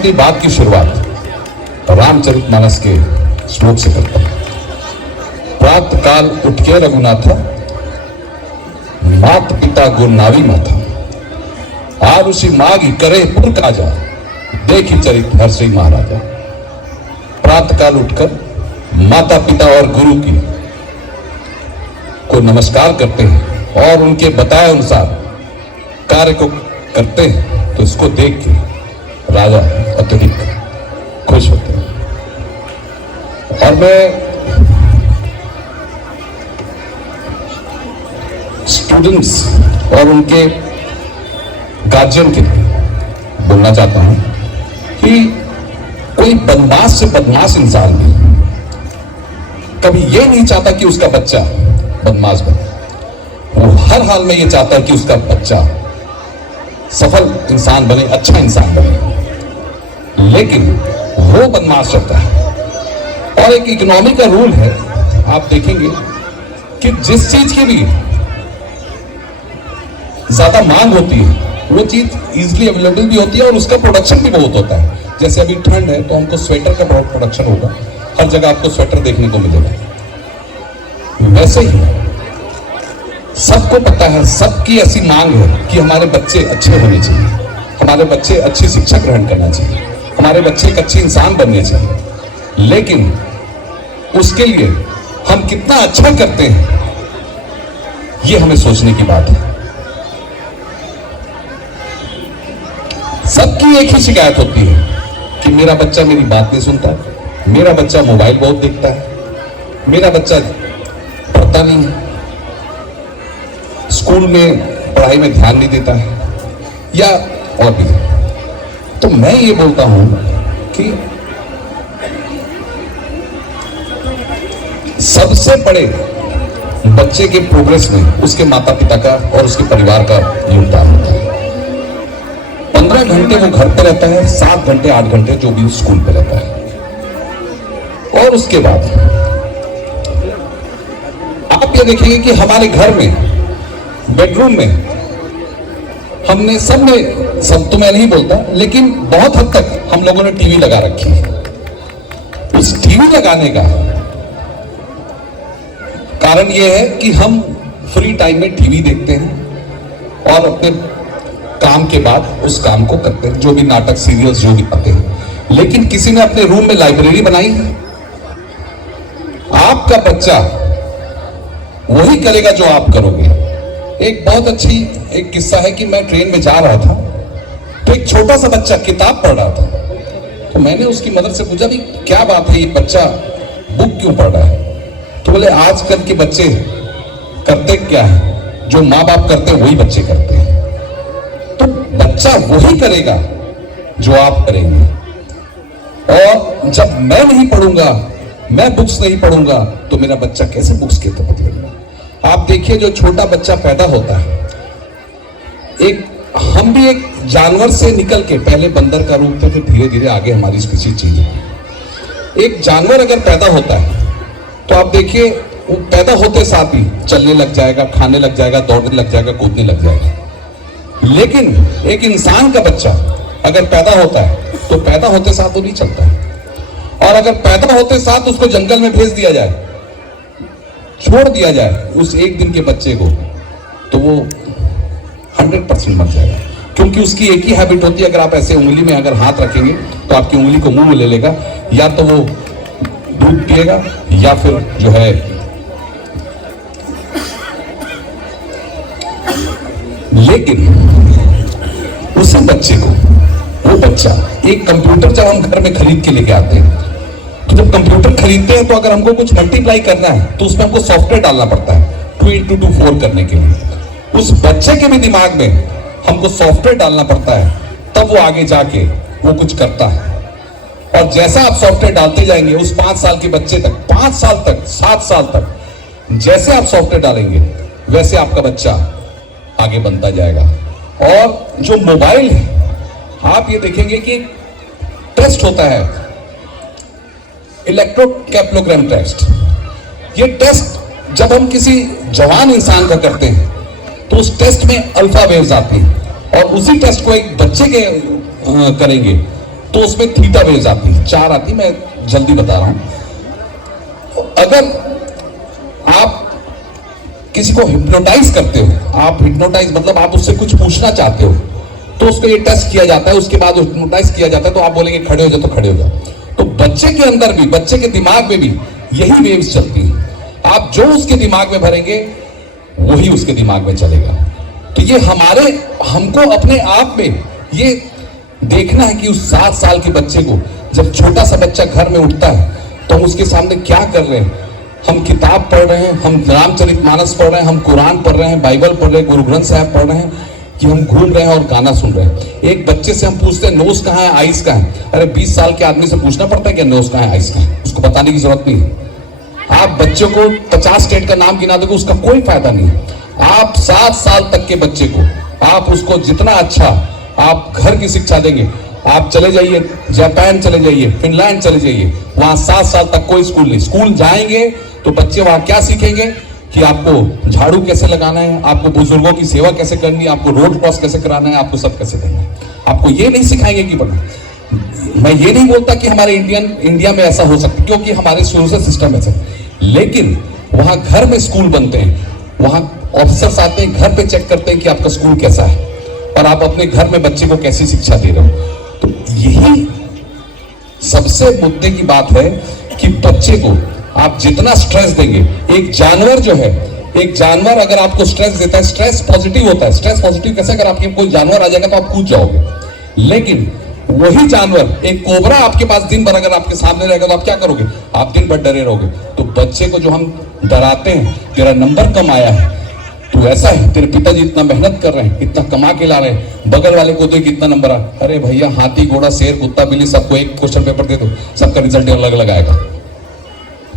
अपनी बात की शुरुआत रामचरितमानस के श्लोक से करता हूं। प्रात काल उठ के रघुनाथा, मात पिता गुरु नावी माथा, आरुषि मागी करे पुर काजा, देखी चरित हर्षि महाराजा। प्रात काल उठकर माता पिता और गुरु की को नमस्कार करते हैं और उनके बताए अनुसार कार्य को करते हैं, तो इसको देख के राजा अत्यधिक खुश होते हैं। और मैं स्टूडेंट्स और उनके गार्जियन के लिए बोलना चाहता हूं कि कोई बदमाश से बदमाश इंसान भी कभी यह नहीं चाहता कि उसका बच्चा बदमाश बने। वो हर हाल में यह चाहता है कि उसका बच्चा सफल इंसान बने, अच्छा इंसान बने। लेकिन वो बदमाश होता है। और एक इकोनॉमी का रूल है, आप देखेंगे कि जिस चीज की भी ज्यादा मांग होती है वो चीज इजीली अवेलेबल भी होती है और उसका प्रोडक्शन भी बहुत होता है। जैसे अभी ठंड है तो हमको स्वेटर का बहुत प्रोडक्शन होगा, हर जगह आपको स्वेटर देखने को मिलेगा। वैसे ही सबको पता है, सबकी ऐसी मांग है कि हमारे बच्चे अच्छे होने चाहिए, हमारे बच्चे अच्छी शिक्षा ग्रहण करना चाहिए, हमारे बच्चे एक अच्छे इंसान बनने चाहिए। लेकिन उसके लिए हम कितना अच्छा करते हैं ये हमें सोचने की बात है। सबकी एक ही शिकायत होती है कि मेरा बच्चा मेरी बात नहीं सुनता, मेरा बच्चा मोबाइल बहुत देखता है, मेरा बच्चा पढ़ता नहीं है, स्कूल में पढ़ाई में ध्यान नहीं देता है, या और भी। तो मैं ये बोलता हूं कि सबसे बड़े बच्चे के प्रोग्रेस में उसके माता पिता का और उसके परिवार का योगदान होता है। 15 घंटे वो घर पे रहता है, 7 घंटे 8 घंटे जो भी स्कूल पे रहता है। और उसके बाद आप ये देखेंगे कि हमारे घर में बेडरूम में हमने सब तो मैं नहीं बोलता, लेकिन बहुत हद तक हम लोगों ने टीवी लगा रखी है। उस टीवी लगाने का कारण यह है कि हम फ्री टाइम में टीवी देखते हैं और अपने काम के बाद उस काम को करते हैं, जो भी नाटक सीरियल्स जो भी आते हैं। लेकिन किसी ने अपने रूम में लाइब्रेरी बनाई है? आपका बच्चा वही करेगा जो आप करोगे। एक बहुत अच्छी एक किस्सा है कि मैं ट्रेन में जा रहा था तो एक छोटा सा बच्चा किताब पढ़ रहा था। तो मैंने उसकी मदर से पूछा भी क्या बात है, ये बच्चा बुक क्यों पढ़ रहा है? तो बोले आजकल के बच्चे करते क्या है, जो माँ बाप करते हैं वही बच्चे करते हैं। तो बच्चा वही करेगा जो आप करेंगे। और जब मैं नहीं पढ़ूंगा, मैं बुक्स नहीं पढ़ूंगा, तो मेरा बच्चा कैसे बुक्स के प्रति बनेगा? आप देखिए जो छोटा बच्चा पैदा होता है, हम भी एक जानवर से निकल के पहले बंदर का रूप थे, फिर धीरे धीरे आगे हमारी स्पीशीज चेंज होती। एक जानवर अगर पैदा होता है तो आप देखिए वो पैदा होते साथ ही चलने लग जाएगा, खाने लग जाएगा, दौड़ने लग जाएगा, कूदने लग जाएगा। लेकिन एक इंसान का बच्चा अगर पैदा होता है तो पैदा होते साथ वो नहीं चलता है। और अगर पैदा होते साथ उसको जंगल में भेज दिया जाए, छोड़ दिया जाए उस एक दिन के बच्चे को, तो वो 100% मर जाएगा। क्योंकि उसकी एक ही हैबिट होती है, अगर आप ऐसे उंगली में अगर हाथ रखेंगे तो आपकी उंगली को मुंह में ले लेगा, या तो वो दूध पिएगा या फिर जो है लेकिन उसी बच्चे को, वो बच्चा एक कंप्यूटर जब हम घर में खरीद के लेके आते हैं, तो जब कंप्यूटर खरीदते हैं तो अगर हमको कुछ मल्टीप्लाई करना है तो उसमें हमको सॉफ्टवेयर डालना पड़ता है 2 into 2 4 करने के लिए। उस बच्चे के भी दिमाग में हमको सॉफ्टवेयर डालना पड़ता है, तब वो आगे जाके वो कुछ करता है। और जैसा आप सॉफ्टवेयर डालते जाएंगे उस 5 साल के बच्चे तक, 5 साल तक, 7 साल तक, जैसे आप सॉफ्टवेयर डालेंगे वैसे आपका बच्चा आगे बनता जाएगा। और जो मोबाइल है, आप ये देखेंगे कि टेस्ट होता है इलेक्ट्रोकेप्लोग्राम टेस्ट। ये टेस्ट जब हम किसी जवान इंसान का करते हैं तो उस टेस्ट में अल्फा वेव्स आती हैं, और उसी टेस्ट को एक बच्चे के करेंगे तो उसमें थीटा वेव्स आती है, 4 आती, मैं जल्दी बता रहा हूं। अगर आप किसी को हिप्नोटाइज करते हो, आप हिप्नोटाइज मतलब आप उससे कुछ पूछना चाहते हो, तो उसको ये टेस्ट किया जाता है, उसके बाद हिप्नोटाइज किया जाता है, तो आप बोलेंगे खड़े हो जाओ, तो खड़े हो जाओ। तो बच्चे के अंदर भी, बच्चे के दिमाग में भी यही वेव्स चलती है। आप जो उसके दिमाग में भरेंगे वही उसके दिमाग में चलेगा। तो ये हमको अपने आप में ये देखना है कि उस 7 साल के बच्चे को, जब छोटा सा बच्चा घर में उठता है, तो हम उसके सामने क्या कर रहे हैं। हम किताब पढ़ रहे हैं, हम रामचरितमानस पढ़ रहे हैं, हम कुरान पढ़ रहे हैं, बाइबल पढ़ रहे हैं, गुरु ग्रंथ साहब पढ़ रहे हैं, कि हम घूम रहे हैं और गाना सुन रहे हैं। एक बच्चे से हम पूछते हैं नोज कहाँ है, आइस कहाँ है। अरे 20 साल के आदमी से पूछना पड़ता है कि नोज कहाँ है, आइस कहाँ है, उसको बताने की जरूरत नहीं है। आप बच्चों को 50 स्टेट का नाम गिना दोगे, उसका कोई फायदा नहीं है। आप 7 साल तक के बच्चे को आप उसको जितना अच्छा आप घर की शिक्षा देंगे, आप चले जाइए जापान, चले जाइए फिनलैंड, चले जाइए, वहां 7 साल तक कोई स्कूल नहीं। स्कूल जाएंगे तो बच्चे वहां क्या सीखेंगे कि आपको झाड़ू कैसे लगाना है, आपको बुजुर्गों की सेवा कैसे करनी है, आपको रोड क्रॉस कैसे कराना है, आपको सब कैसे करना है। आपको ये नहीं सिखाएंगे कि बना। मैं ये नहीं बोलता कि हमारे इंडिया में ऐसा हो सकता, क्योंकि हमारे शुरू से सिस्टम ऐसा, लेकिन वहां घर में स्कूल बनते हैं, वहां ऑफिसर्स आते हैं, घर पे चेक करते हैं कि आपका स्कूल कैसा है और आप अपने घर में बच्चे को कैसी शिक्षा दे रहे हो। तो यही सबसे मुद्दे की बात है कि बच्चे को आप जितना स्ट्रेस देंगे, एक जानवर जो है, एक जानवर अगर आपको स्ट्रेस देता है, स्ट्रेस पॉजिटिव होता है। स्ट्रेस पॉजिटिव कैसे, अगर आपके कोई जानवर आ जाएगा तो आप कूद जाओगे, लेकिन वही जानवर एक कोबरा आपके पास दिन भर अगर आपके सामने रहेगा तो आप क्या करोगे, आप दिन भर डरे रहोगे। तो बच्चे को जो हम डराते हैं, तेरा नंबर कम आया है, तू ऐसा है, तेरे पिताजी इतना मेहनत कर रहे हैं, इतना कमा के ला रहे हैं, बगल वाले को देख कितना नंबर आ, अरे भैया हाथी घोड़ा शेर कुत्ता बिल्ली सबको एक क्वेश्चन पेपर दे दो, सबका रिजल्ट अलग अलग आएगा,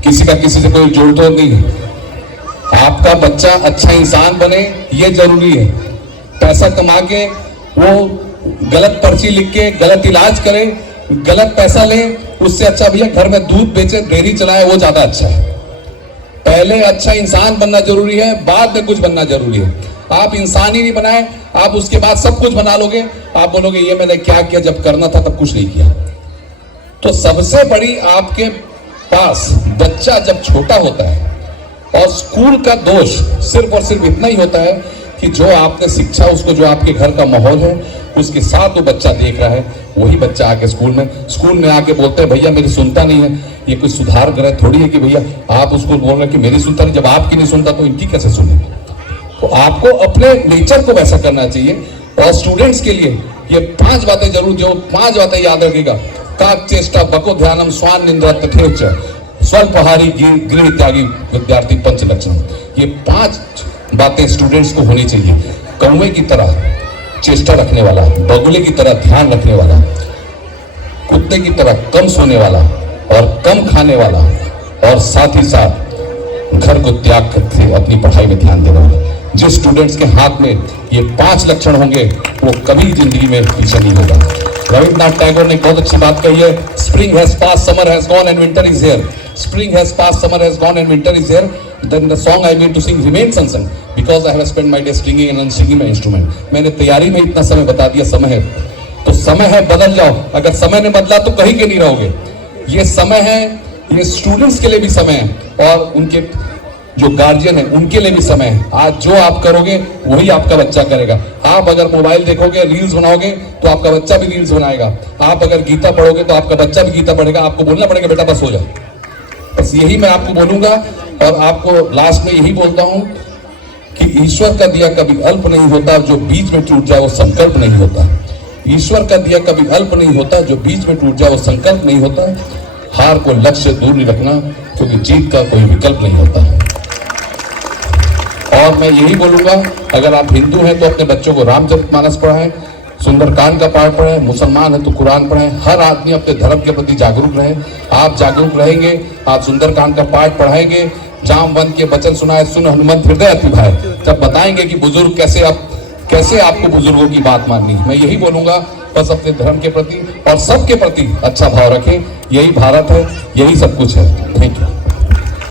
किसी का किसी से कोई जोड़ तोड़ नहीं है। आपका बच्चा अच्छा इंसान बने ये जरूरी है। पैसा कमा के वो गलत पर्ची लिख के गलत इलाज करे, गलत पैसा ले, उससे अच्छा भैया घर में दूध बेचे, डेयरी चलाए, वो ज्यादा अच्छा है। पहले अच्छा इंसान बनना जरूरी है, बाद में कुछ बनना जरूरी है। आप इंसान ही नहीं बनाए, आप उसके बाद सब कुछ बना लोगे, आप बोलोगे ये मैंने क्या किया, जब करना था तब कुछ नहीं किया। तो सबसे बड़ी आपके पास बच्चा जब छोटा होता है, और स्कूल का दोष सिर्फ और सिर्फ इतना ही होता है कि जो आपने शिक्षा, उसको जो आपके घर का माहौल है उसके साथ वो बच्चा देख रहा है, वही बच्चा आके स्कूल में आके बोलते हैं भैया मेरी सुनता नहीं है। ये कोई सुधार ग्रह थोड़ी है कि भैया आप उसको बोल रहे हैं कि मेरी सुनता नहीं, जब आपकी नहीं सुनता तो इनकी कैसे सुनेंगे। तो आपको अपने नेचर को वैसा करना चाहिए। और स्टूडेंट्स के लिए ये 5 बातें जरूर, जो 5 बातें याद रखिएगा, काक चेष्टा बको ध्यानम स्वान निंद्रा तथेच स्वल्पहारी गृह त्यागी विद्यार्थी पंच लक्षण। ये 5 बातें स्टूडेंट्स को होनी चाहिए। कौवे की तरह चेष्टा रखने वाला, बगुले की तरह ध्यान रखने वाला, कुत्ते की तरह कम सोने वाला और कम खाने वाला, और साथ ही साथ घर को त्याग करके अपनी पढ़ाई में ध्यान देने वाला। जिस स्टूडेंट्स के हाथ में ये 5 लक्षण होंगे वो कभी जिंदगी में पीछे नहीं होगा। रविन्द्रनाथ टैगोर ने बहुत अच्छी बात कही है, spring has pass, summer has gone and winter is here. Spring has passed, summer has gone, and winter is here. Then the song I mean to sing remains unsung because I have spent my day stringing and unstringing my instrument. मैंने तैयारी में इतना समय बता दिया, समय है तो समय है, बदल जाओ। अगर समय ने बदला तो कहीं के नहीं रहोगे। ये समय है, ये स्टूडेंट्स के लिए भी समय है और उनके जो गार्जियन है उनके लिए भी समय है। आज जो आप करोगे वही आपका बच्चा करेगा। आप अगर मोबाइल देखोगे, रील्स बनाओगे तो आपका बच्चा भी रील्स बनाएगा। आप अगर गीता पढ़ोगे तो आपका बच्चा भी गीता पढ़ेगा। आपको बोलना पड़ेगा बेटा बस हो जाए। बस यही मैं आपको बोलूंगा और आपको लास्ट में यही बोलता हूं कि ईश्वर का दिया कभी अल्प नहीं होता, जो बीच में टूट जाए वो संकल्प नहीं होता। ईश्वर का दिया कभी अल्प नहीं होता, जो बीच में टूट जाए वो संकल्प नहीं होता। हार को लक्ष्य से दूर नहीं रखना, क्योंकि जीत का कोई विकल्प नहीं होता। और मैं यही बोलूंगा, अगर आप हिंदू हैं तो अपने बच्चों को रामचरितमानस पढ़ाएं, सुंदरकांड का पाठ पढ़ें, मुसलमान है तो कुरान पढ़ें। हर आदमी अपने धर्म के प्रति जागरूक रहे। आप जागरूक रहेंगे, आप सुंदरकांड का पाठ पढ़ाएंगे, जामवंत के वचन सुनाए, सुन हनुमंत हृदय अति भाए, जब बताएंगे कि बुजुर्ग कैसे आपको बुजुर्गों की बात माननी। मैं यही बोलूंगा, बस अपने धर्म के प्रति और सबके प्रति अच्छा भाव रखें। यही भारत है, यही सब कुछ है। Thank you.